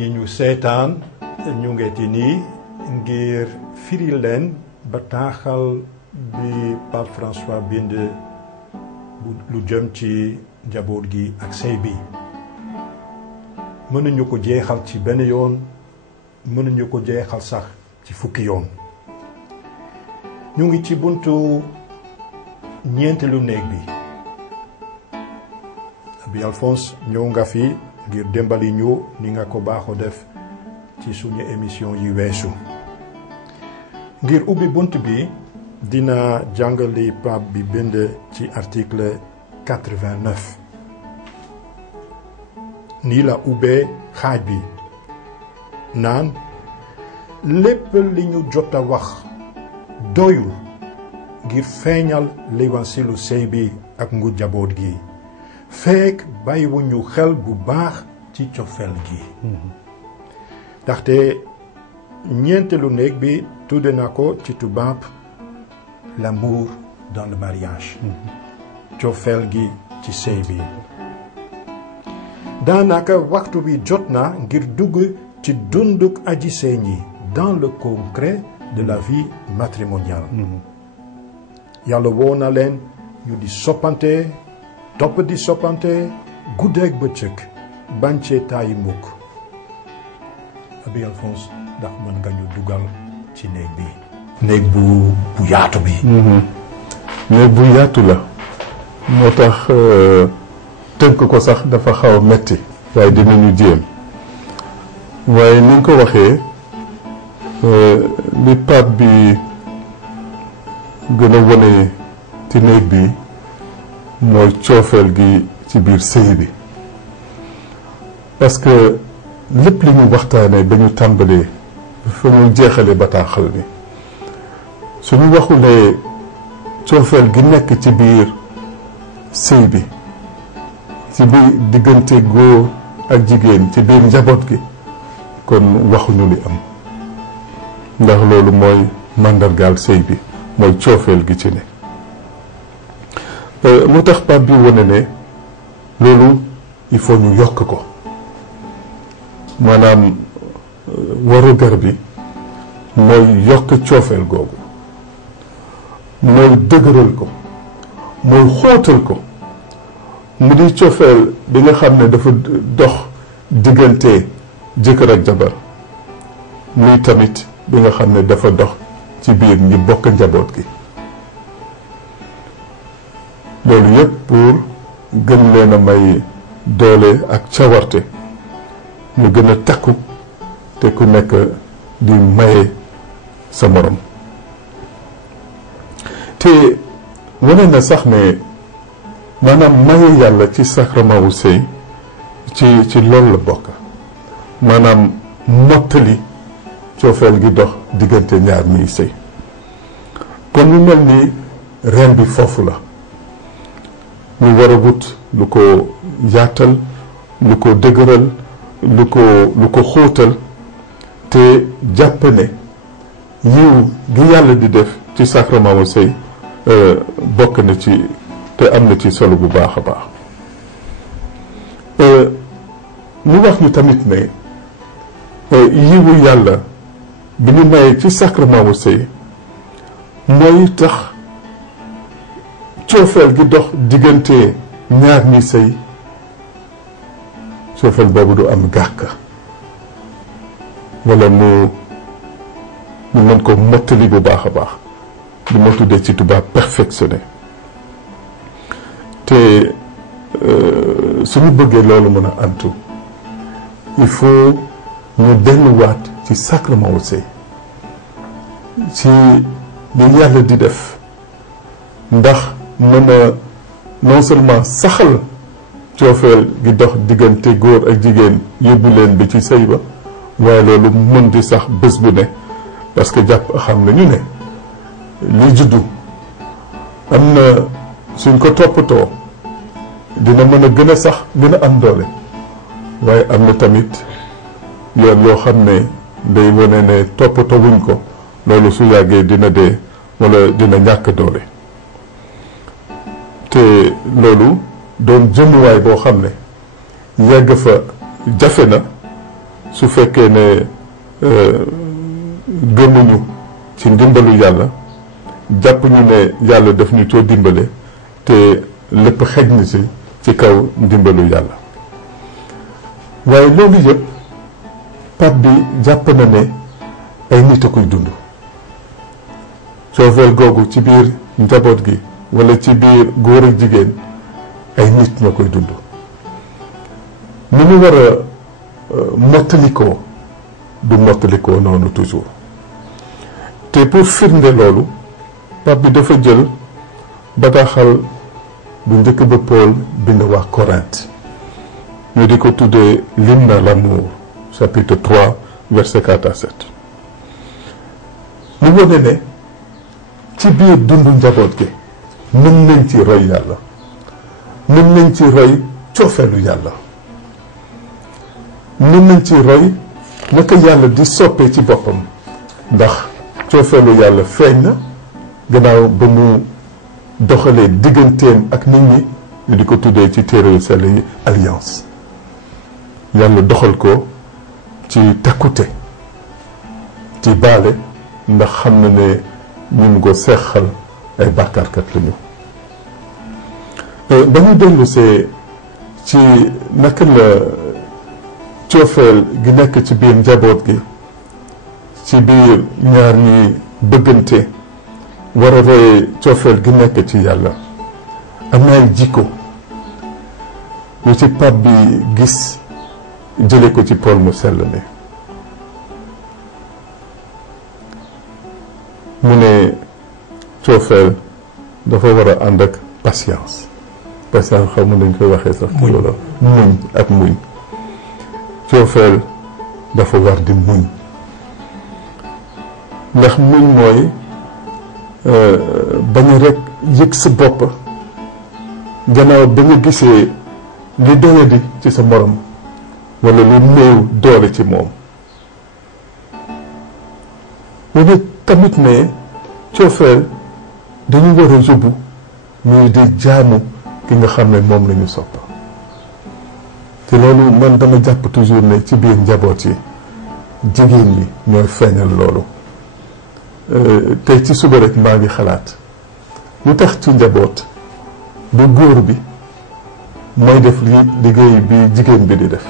yi ñu seetaan ñu ngeeti nii ngir firi leen bataaxal bi Pape François bind lu jëm ci njaboot gi ak sëy bi. mënuñu ko jeexal ci benn yoon, mënuñu ko jeexal sax ci fukki yoon. ñu ngi ci buntu ñeenteelu néeg bi. Abi Alphonse ñëw nga fi ngir dimbali ñu ni nga ko baaxoo def ci suñu émission yi weesu. ngir ubbi bunt bi dina jàngali Pape bi bind ci article 89. nii la ubbee xaaj bi naan lépp li ñu jot a wax doyul ngir feeñal liwansilu sëy bi ak ngu jaboot gi fekk bàyyiwuñu xel bu baax ci cofeel gi. ndaxte ñeenteelu néeg bi tudde na ko ci tubaab l'amour dans le mariage. cofeel gi ci sëy bi. daanaka waxtu bi jot na ngir dugg ci dunduk aji sëy ñi dans le concret de la vie matrimoniale. yàlla woo na leen ñu di soppante topp di soppante guddeeg bëccëg bañ cee taayi mukk. Abi Alphonse ndax mën nga ñu dugal ci néeg bi. néeg bu yaatu bi. néeg bu yaatu la moo tax tënk ko sax dafa xaw a metti waaye dinañu jéem waaye ni nga ko waxee li Pape bi gën a wone ci néeg bi mooy coofeel gi ci biir sëy bi parce que lépp li ñu waxtaanee ba ñu tàmbalee fa ñu jeexalee bataaxal bi suñu waxulee coofeel gi nekk ci biir sëy bi ci biir diggante góor ak jigéen ci biir njaboot gi kon waxuñu li am ndax loolu mooy màndargaal sëy bi mooy coofeel gi ci ne moo tax Pape bi wane ne loolu il faut ñu yokk ko maanaam warugar bi mooy yokk coofeel googu mooy dëgëral ko mooy xóotal ko mu di coofeel bi nga xam ne dafa dox diggante jëkkër ak jabar muy tamit bi nga xam ne dafa dox ci biir ñi bokk njaboot gi loolu yépp pour gën leen a may doole ak cawarte ñu gën a takku te ku nekk di maye sa morom te wane na sax ne maanaam maye yàlla ci sacrement wu sëy ci loolu la bokk maanaam mottali coofeel gi dox diggante ñaar ñiy sëy kon ñu mel ni reen bi foofu la ñu war a wut lu ko yaatal lu ko dëgëral lu ko xóotal te jàpp ne yiw gi yàlla di def ci sacrement wu sëy bokk na ci te am na ci solo bu baax a baax mu wax ñu tamit ne yiwu yàlla bi ñu mayee ci sacrement wu sëy mooy tax coofeel gi dox diggante ñaar ñi sëy coofeel boobu du am gàkk wala mu mën ko mottali bu baax a baax li ma tuddee ci tubaab perfectionné te suñu bëggee loolu mën a antu il faut ñu delluwaat ci sacrement wu sëy ci li yàlla di def ndax mën a non seulement saxal coofeel gi dox diggante góor ak jigéen yóbbu leen bi ci sëy ba waaye loolu mën di sax bés bu ne parce que jàpp xam nañu ne li juddu am na suñ ko toppatoo dina mën a gën a sax gën a am doole waaye am na tamit yoon yoo xam ne day wane ne toppatoo wuñ ko loolu su yàggee dina dee wala dina ñàkk doole te loolu doon jëmuwaay boo xam ne yegg fa jafe na su fekkee ne gëmuñu ci ndimbalu yàlla jàpp ñu ne yàlla daf ñu coo dimbale te lépp xej na ci kaw ndimbalu yàlla. waaye loolu yëpp Pape bi jàpp na ne ay nit a koy dund. coofeel googu ci biir njaboot gi walla ci biir góor ak jigéen ay nit ñoo koy dund. ni ñu war a mottalikoo du mottalikoo noonu toujours te pour firnde loolu Pape bi dafa jël bataaxal bu njëkk ba Paul bind waa Corinthe ñu di ko tuddee l'hymne à l'amour chapitre 3 verset 4 à 7 mu wone ne ci biir dundu njaboot gi mën nañ ci roy yàlla mën nañ ci roy coofeelu yàlla mën nañ ci roy naka yàlla di soppee ci boppam ndax coofeelu yàlla feeñ na gannaaw ba mu doxalee digganteem ak nit ñi ñu di ko tuddee ci téere yu sell yi alliance yàlla doxal ko ci takkute ci baale ndax xam na ne ñu ngi ko seexal ay bàkkaarkat lañu. ba ñu dellu see ci naka la coofeel gi nekk ci biir njaboot gi ci biir ñaar ñi bëggante war a roye coofeel gi nekk ci yàlla am na ay jikko yu ci Pape bi gis jële ko ci Paul mu sell mi mu ne coofeel dafa war a ànd ak patience xam mu nañ koy waxee sax ci loolu muñ ak muñ coofeel dafa war di muñ ndax muñ mooy bañ a rek yëg sa bopp gannaaw ba nga gisee li doyadi ci sa morom walla lu néew doole ci moom walla tamit ne coofeel dañu war a yóbbu ñuy di jaamu ki nga xam ne moom lañu sopp te loolu man dama jàpp toujours ne ci biir njaboot yi jigéen ñi ñooy feeñal loolu tey ci suba rek maa ngi xalaat lu tax ci njaboot du góor bi mooy def liggéey bi jigéen bi di def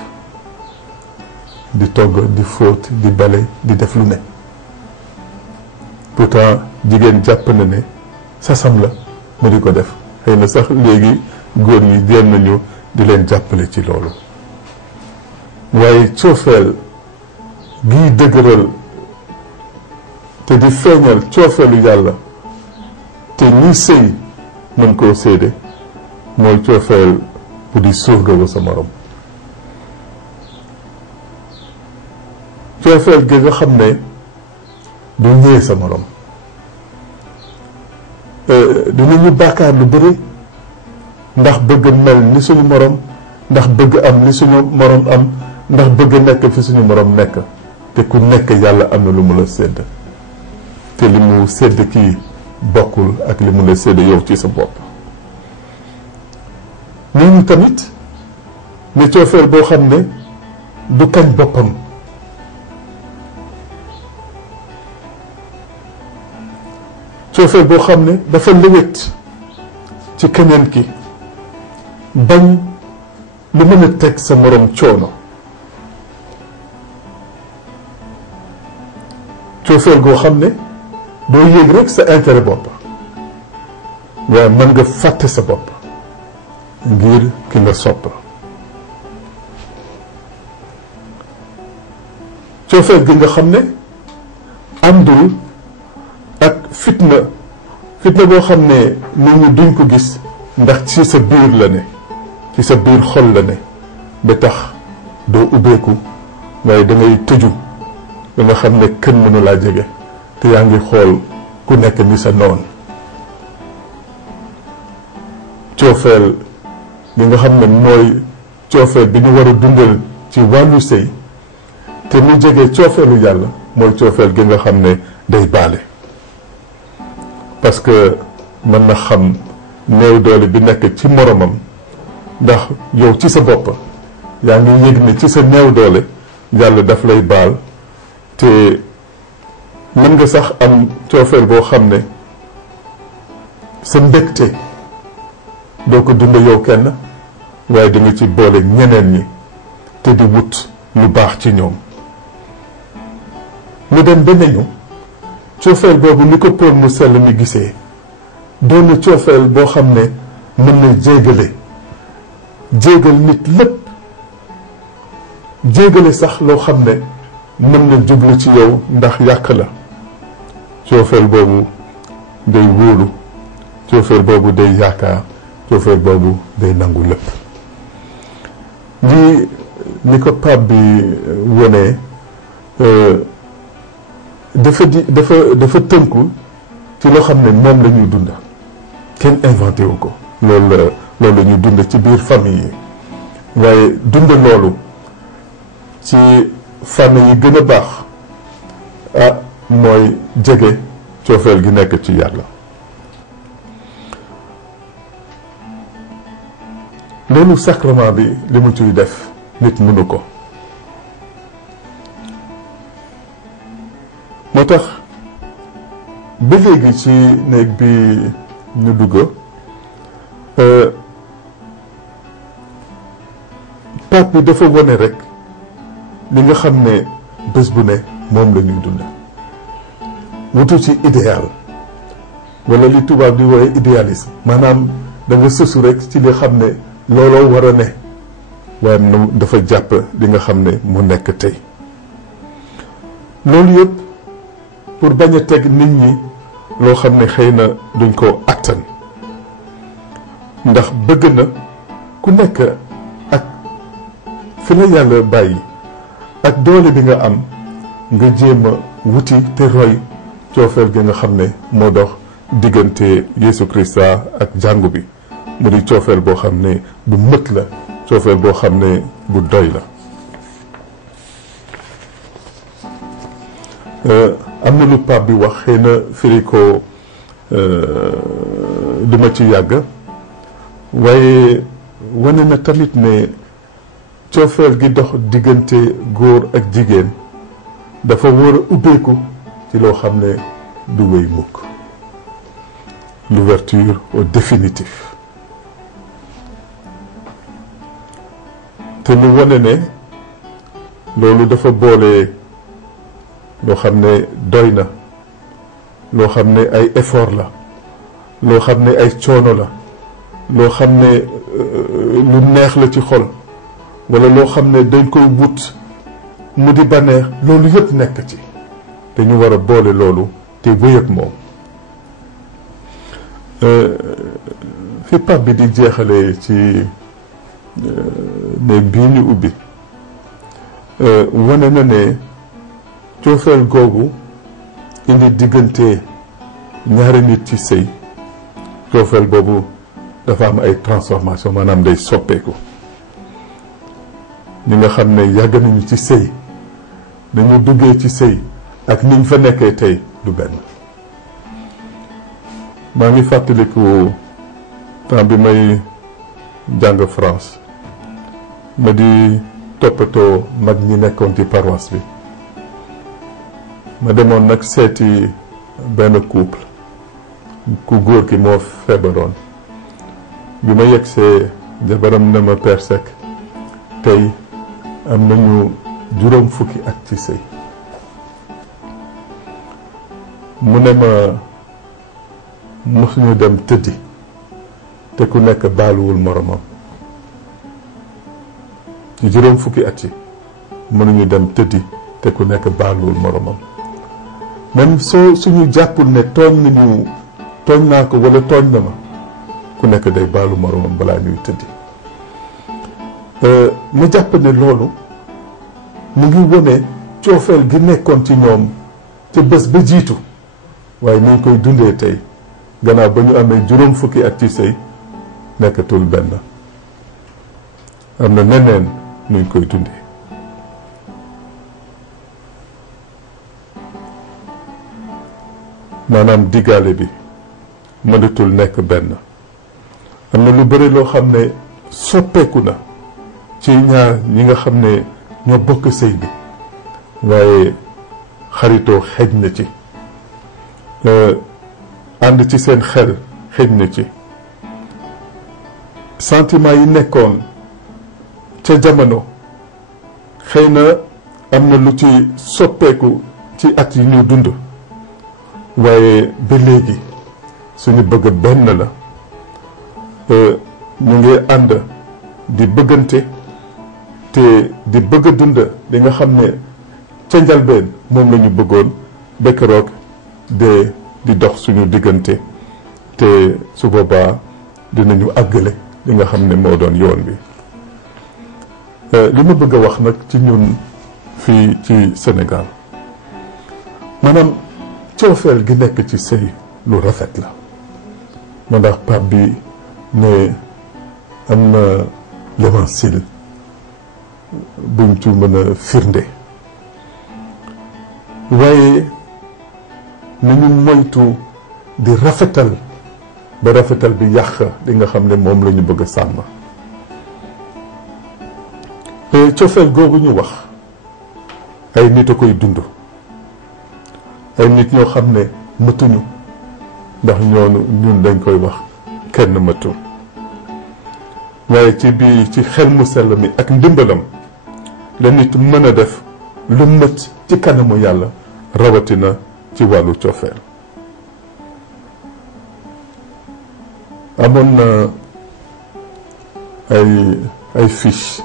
di togg di fóot di bale di def lu ne pourtant jigéen jàpp na ne sasam la mu di ko def xëy na sax léegi góor ñi jéem nañu di leen jàppale ci loolu waaye coofeel giy dëgëral te di feeñal coofeelu yàlla te ñi sëy mën koo séede mooy coofeel bu di surgawu sa morom coofeel gi nga xam ne du ñëwee sa morom dinañu bàkkaar lu bëri ndax bëgg mel ni suñu morom ndax bëgg am ni suñu morom am ndax bëgg nekk fi suñu morom nekk te ku nekk yàlla am na lu mu la sédd te li mu sédd kii bokkul ak li mu la sédd yow ci sa bopp ñooñu tamit ne coofeel boo xam ne du kañ boppam coofeel boo xam ne dafa lëwét ci keneen ki bañ lu mën a teg sa morom coono coofeel goo xam ne doo yéeg rek sa intérêt bopp waaye mën nga fàtte sa bopp ngir ki nga sopp coofeel gi nga xam ne àndul ak fitna boo xam ne nit ñi duñ ko gis ndax ci sa biir la ne ci sa biir xol la ne ba tax doo ubbeeku waaye da ngay tëju ba nga xam ne kenn mënu laa jege te yaa ngi xool ku nekk ni sa noon coofeel bi nga xam ne mooy coofeel bi ñu war a dundal ci wàllu sëy te mu jege coofeelu yàlla mooy coofeel gi nga xam ne day baale parce que mën na xam néew doole bi nekk ci moromam ndax yow ci sa bopp yaa ngi yëg ne ci sa néew doole yàlla daf lay baal te mën nga sax am coofeel boo xam ne sa mbégte doo ko dund yow kenn waaye da nga ci boole ñeneen ñi te di wut lu baax ci ñoom. mu dem ba nañu coofeel boobu ni ko Paul mu sell mi gisee doon na coofeel boo xam ne mën na jéegal nit lépp, jéegale sax loo xam ne mën na jublu ci yow ndax yàq la. coofeel boobu day wóolu, coofeel boobu day yaakaar, coofeel boobu day nangu lépp. lii ni ko Pape bi wone dafa tënku ci loo xam ne moom la ñuy dund, kenn inventé wu ko. loolu la ñuy dund ci biir famille yi, waaye dund loolu ci fànn yi gën a baax mooy jege coofeel gi nekk ci yàlla. loolu sacrement bi li mu ciy def nit mënu ko. moo tax ba léegi ci néeg bi ñu dugg Pape bi dafa wone rek li nga xam ne bés bu ne moom la ñuy dund. wutu ci idéal wala li tubaab di woowe idéalisme, maanaam da nga sësu rek ci li xam ne looloo war a ne, waaye dafa jàpp li nga xam ne mu nekk tey. loolu yëpp pour bañ a teg nit ñi loo xam ne xëy na duñ ko attan, ndax bëgg na ku nekk ak fi la yàlla bàyyi ak doole bi nga am nga jéem a wuti te roy coofeel gi nga xam ne moo dox diggante Yeesu Krista ak jàngu bi, mu di coofeel boo xam ne bu mët la, coofeel boo xam ne bu doy la. am na lu Pape bi wax, xëy na firi ko duma ci yàgg, waaye wane na tamit ne coofeel gi dox diggante góor ak jigéen dafa war a ubbeeku ci loo xam ne du wéy mukk. L'ouverture au définitif. te mu wane ne loolu dafa boole loo xam ne doy na, loo xam ne ay effort la, loo xam ne ay coono la, loo xam ne lu neex la ci xol, wala loo xam ne dañ koy wut mu di bànneex, loolu yëpp nekk ci te ñu war a boole loolu te wéy ak moom. fi Pape bi di jeexalee ci ne bii ñu ubbi wane na ne coofeel googu indi diggante ñaari nit ci sëy, coofeel boobu dafa am ay transformation, maanaam day soppeeku. ñi nga xam ne yàgg nañu ci sëy, dañu duggee ci sëy ak niñ fa nekkee tey du benn. maa ngi fàttaliku temps bi may jàng France, ma di toppatoo mag ñi nekkoon ci paroisse bi. ma demoon nag seeti benn couple, ku góor ki moo feebaroon. bi ma yegsee jabaram na ma Père Seck, tey am nañu 4 fukki at ci sëy. mu ne ma mosuñu dem tëddi te ku nekk baaluwul moromam. ci 4 fukki at yi mënuñu dem tëddi te ku nekk baaluwul moromam. même suñu jàppul ne tooñ naa ko wala tooñ na ma, ku nekk day baalu moromam balaa ñuy tëddi. ma jàpp ne loolu mu ngi wone coofeel gi nekkoon ci ñoom ca bés ba jiitu, waaye nañ koy dundee tey gannaaw ba ñu amee 4 fukki at ci sëy nekkatul benn. am na neneen nuñ koy dundee. maanaam diggaale bi mënatul nekk benn. am na lu bëri loo xam ne soppeeku na ci ñaar ñi nga xam ne ñoo bokk sëy bi. waaye xaritoo xej na ci ànd ci seen xel xej na ci sentiment yi nekkoon ca jamono xëy na am na lu ci soppeeku ci at yi ñu dund waaye ba léegi suñu bëgg benn la ñu ngi ànd di bëggante te di bëgg a dund li nga xam ne ca njalbeen moom la ñu bëggoon ba keroog de di dox suñu diggante te su boobaa dinañu àggale li nga xam ne moo doon yoon bi li ma bëgg a wax nag ci ñun fii ci Sénégal maanaam coofeel gi nekk ci sëy lu rafet la ma ndax Pape bi ne am na l'évangile buñ ci mën a firnde waaye nañu moytu di rafetal ba rafetal bi yàq li nga xam ne moom la ñu bëgg a sàmm coofeel googu ñu wax ay nit a koy dund ay nit ñoo xam ne mëtuñu ndax ñun dañ koy wax kenn mëtul waaye ci biir ci xel mu sell mi ak ndimbalam la nit mën a def lu mët ci kanamu yàlla rawatina ci wàllu coofeel amoon na ay fiche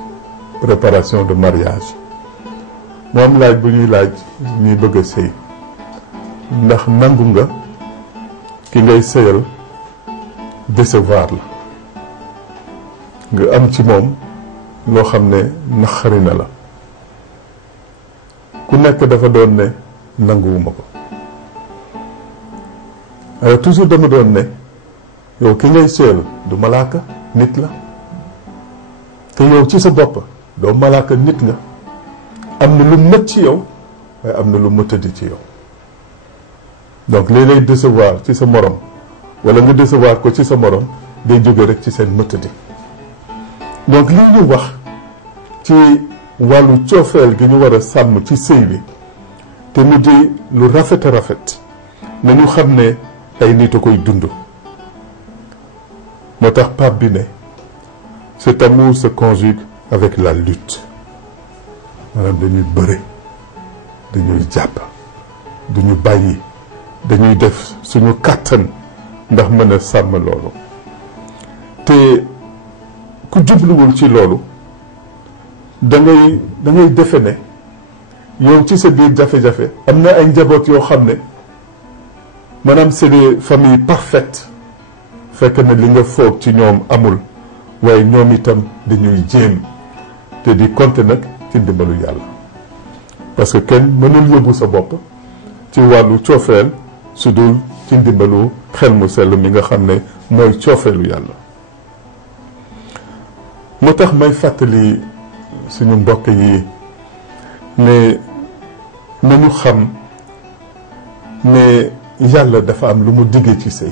préparation de mariage mu am laaj bu ñuy laaj ñuy bëgg a sëy ndax nangu nga ki ngay sëyal décevoir la nga am ci moom loo xam ne naqari na la ku nekk dafa doon ne nanguwuma ko alors toujours dama doon ne yow ki ngay sëyal du malaaka nit la te yow ci sa bopp doo malaaka nit nga am na lu mët ci yow waaye am na lu mëtadi ci yow donc lii lay décevoir ci sa morom wala nga décevoir ko ci sa morom day jóge rek ci seen mëtadi donc lii ñu wax ci wàllu coofeel gi ñu war a sàmm ci sëy bi te mu di lu rafet a rafet nañu xam ne ay nit a koy dund moo tax Pape bi ne cet amour se conjugue avec la lutte maanaam dañuy bëre dañuy jàpp duñu bàyyi dañuy def suñu kàttan ndax mën a sàmm loolu te ku jubluwul ci loolu da ngay defe ne yow ci sa biir jafe-jafe am na ay njaboot yoo xam ne maanaam c'est des familles parfaites fekk na li nga foog ci ñoom amul waaye ñoom itam dañuy jéem te di compter nag ci ndimbalu yàlla parce que kenn mënul yóbbu sa bopp ci wàllu coofeel su dul ci ndimbalu xel mu sell mi nga xam ne mooy coofeelu yàlla moo tax may fàttali suñu mbokk yi ne nañu xam ne yàlla dafa am lu mu diggee ci sëy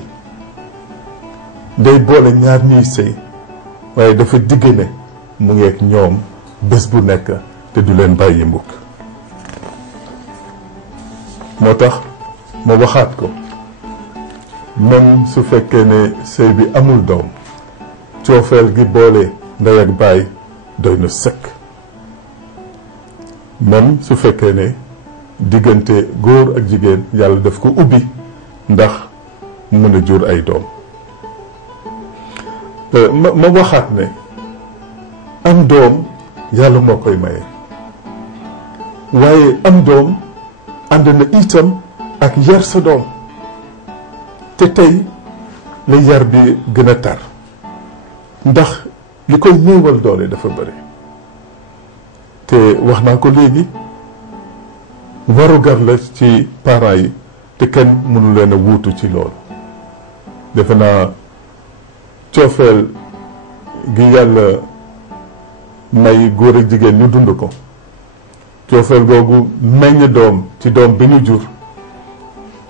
day boole ñaar ñuy sëy waaye dafa digge ne mu ngeek ñoom bés bu nekk te du leen bàyyi mbukk moo tax ma waxaat ko même su fekkee ne sëy bi amul doom coofeel gi boole ndey ak baay doy na sëkk même su fekkee ne diggante góor ak jigéen yàlla daf ko ubbi ndax mën a jur ay doom ma waxaat ne am doom yàlla moo koy maye waaye am doom ànd na itam ak yar sa doom te tey la yar bi gën a tar ndax li koy néewal doole dafa bëri te wax naa ko léegi warugar la ci parents yi te kenn mënu leen a wuutu ci loolu defe naa coofeel gi yàlla may góor ak jigéen ñu dund ko coofeel googu meññ doom ci doom bi ñu jur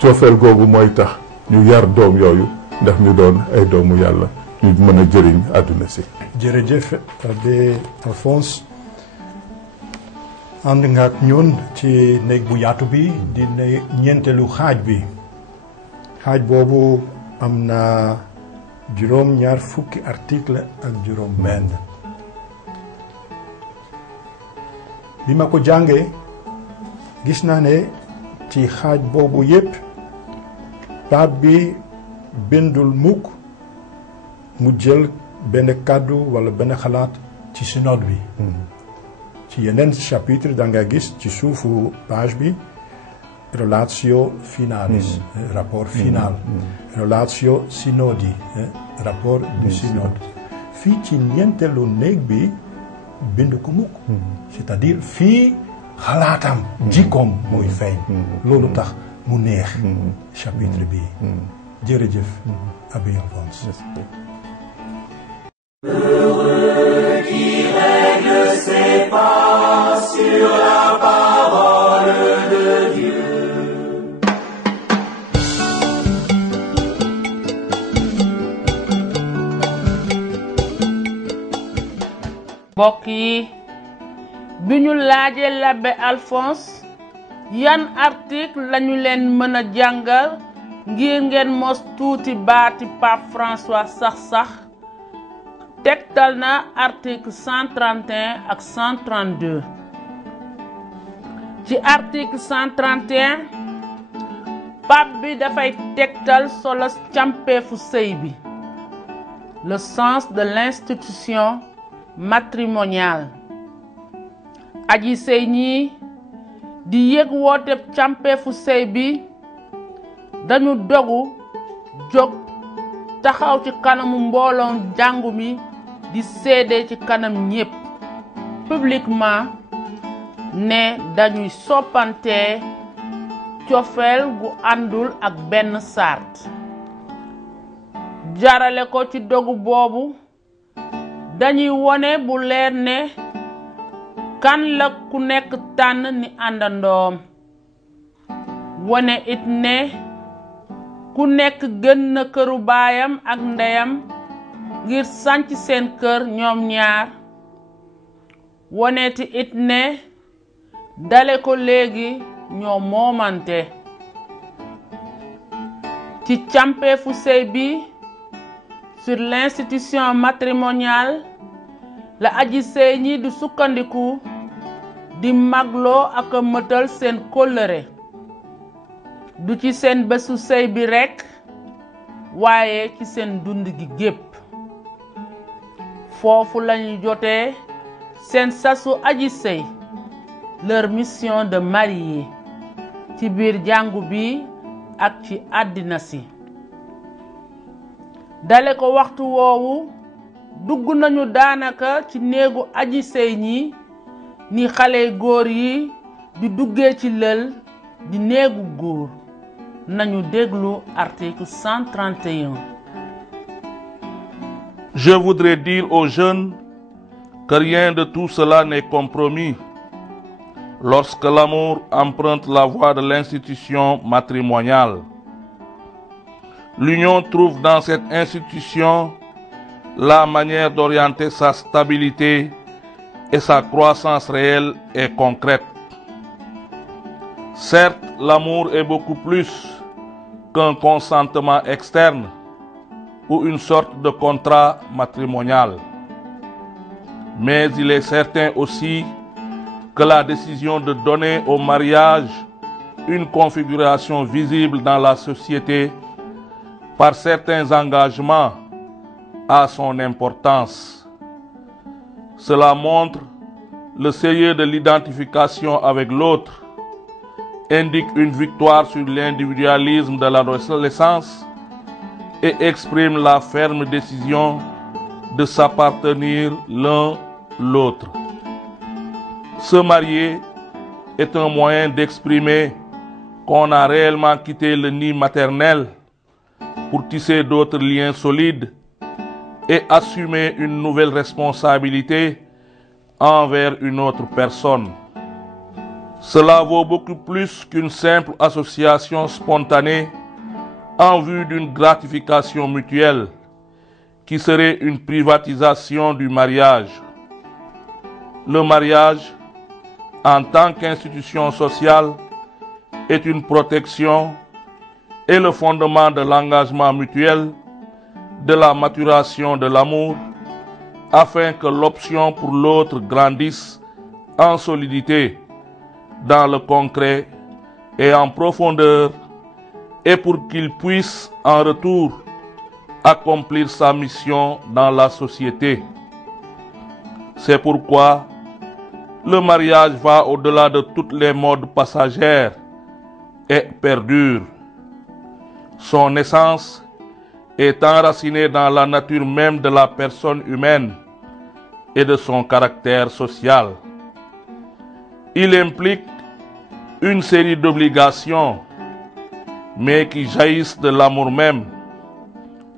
coofeel googu mooy tax ñu yar doom yooyu ndax ñu doon ay doomu yàlla ñu mën a jëriñ àdduna si. jërëjëf Abbé Alphonse ànd nga ak ñun ci néeg bu yaatu bi di ñeenteelu xaaj bi xaaj boobu am na juróom-ñaar fukki article ak juróom benn bi ma ko jàngee gis naa ne ci xaaj boobu yépp pape bi bindul mukk mu jël benn kàddu wala benn xalaat ci synode bi ci yeneen chapitre da nga gis ci suufu page bi relatio finalis rapport final relatio synodi rapport du synode fii ci ñeenteelu néeg bi bind ko mukk c'est-à-dire fii xalaatam jikkoom mooy feeñ loolu tax mu neex chapitre bi jërëjëf Abbé Alphonse. Heureux qui règle ses pas sur la parole de Dieu. mbokk yi bi ñu laajee l'abbé Alphonse yan article lañu leen mën a jàngal ngir ngeen mos tuuti baati Pape François sax tegtal na article 131 ak 132 ci article 131 pape bi dafay tegtal solo càmpeefu sëy bi le sens de l'institution matrimoniale aji sëy ñi di yëg woote càmpeefu sëy bi dañu dogu jóg taxaw ci kanamu mbooloo jàngu mi di seede ci kanam ñépp publiquement ne dañuy soppante cofeel gu àndul ak benn sart jarale ko ci dogu boobu dañuy wone bu leer ne kan la ku nekk tànn ni àndandoom wone it ne ku nekk gën na këru baayam ak ndeyam ngir sanc seen kër ñoom ñaar woneeti it ne dale ko léegi ñoo moomante ci càmpeefu sëy bi sur l'institution matrimoniale la aji sëy ñi di sukkandiku di magloo ak a mëtal seen kóllëre du ci seen bésu sëy bi rekk waaye ci seen dund gi gépp foofu lañu jotee seen sasu aji sëy leur mission de marier ci biir jàngu bi ak ci àddina si dale ko waxtu woowu dugg nañu daanaka ci néegu aji sëy ñi ni xale góor yi di duggee ci lël di néegu góor nañu déglu article 131. Je voudrais dire aux jeunes que rien de tout cela n'est compromis lorsque l'amour emprunte la voie de l'institution matrimoniale. L'union trouve dans cette institution la manière d'orienter sa stabilité et sa croissance réelle et concrète. Certes, l'amour est beaucoup plus qu'un consentement externe ou une sorte de contrat matrimonial. Mais il est certain aussi que la décision de donner au mariage une configuration visible dans la société par certains engagements a son importance. Cela montre le sérieux de l'identification avec l'autre, indique une victoire sur l'individualisme de l'adolescence et exprime la ferme décision de s'appartenir l'un l'autre. Se marier est un moyen d'exprimer qu'on a réellement quitté le nid maternel pour tisser d'autres liens solides et assumer une nouvelle responsabilité envers une autre personne. Cela vaut beaucoup plus qu'une simple association spontanée en vue d'une gratification mutuelle qui serait une privatisation du mariage. Le mariage en tant qu'institution sociale, est une protection et le fondement de l'engagement mutuel, de la maturation de l'amour, afin que l'option pour l'autre grandisse en solidité, dans le concret et en profondeur, et pour qu'il puisse en retour accomplir sa mission dans la société. C'est pourquoi le mariage va au-delà de toutes les modes passagères et perdure. Son essence est enracinée dans la nature même de la personne humaine et de son caractère social. Il implique une série d'obligations, mais qui jaillissent de l'amour même,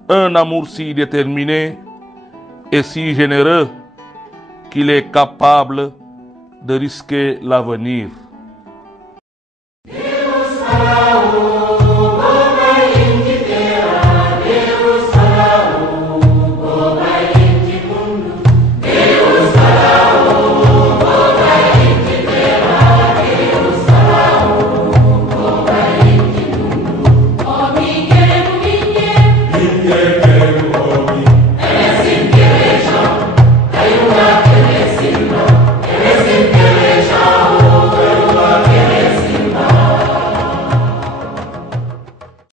un amour si déterminé et si généreux qu'il est capable de risquer l'avenir. Deus